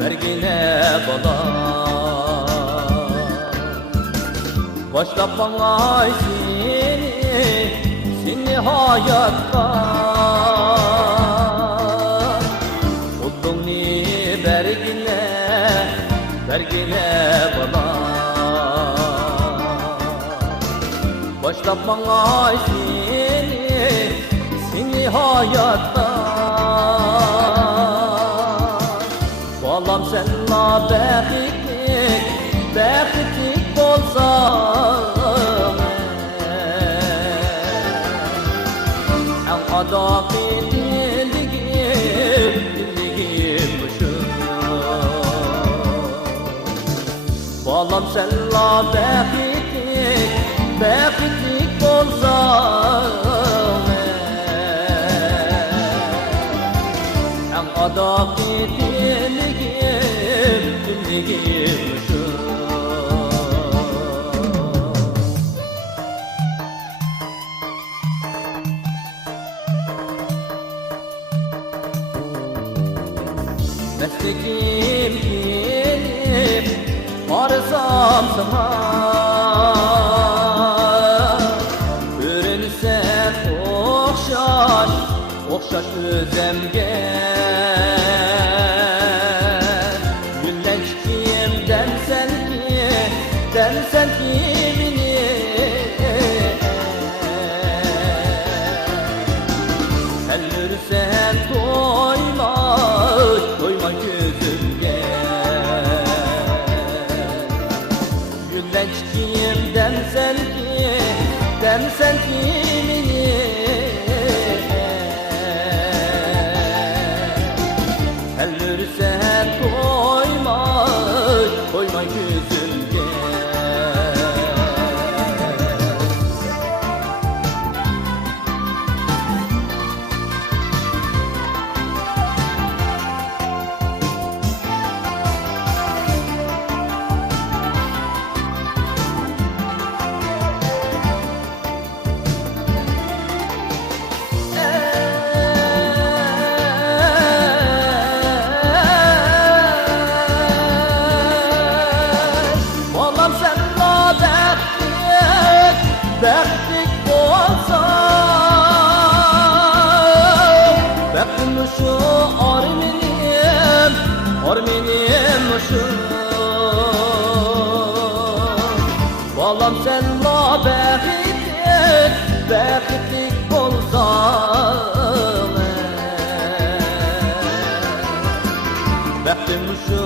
bergine bala. Başlap bana seni hayatta. Oddunu bergine bala. Başlap bana seni hayatta. Balam senla bextlik bolsam en adaki dilligim şu. Balam senla bextlik bolsam en adaki dilligim şu. Meslekim gelip varsam sana, öğrenirsen okşaş özemge. Güllençkim densen ki beni, ellürsen doyma gözümge. Güllençkim densen ki beni, ellürsen doyma gözümge. Bextlik bolsa, bextim şu armenim şu. Balam senla bextlik bolsa, bextim şu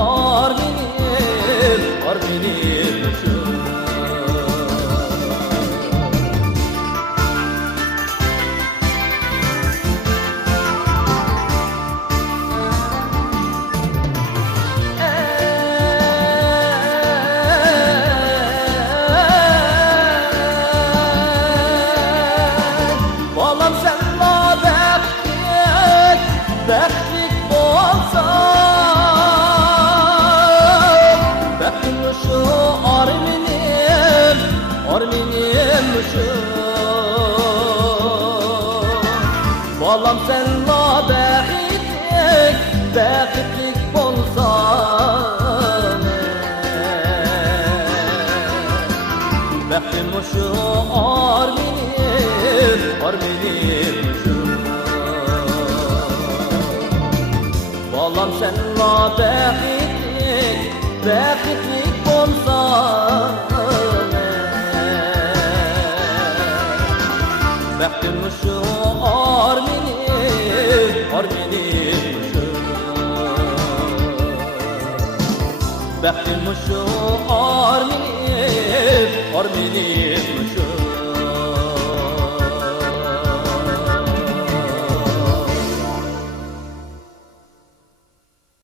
armenim şu. Bextlik bolsa, bextim şu armenim şu. Balam senla bextlik bolsa, bextim şu armenim şu. Balam senla bextlik bolsa, bextim şu armenim şu. Bextim şu armenim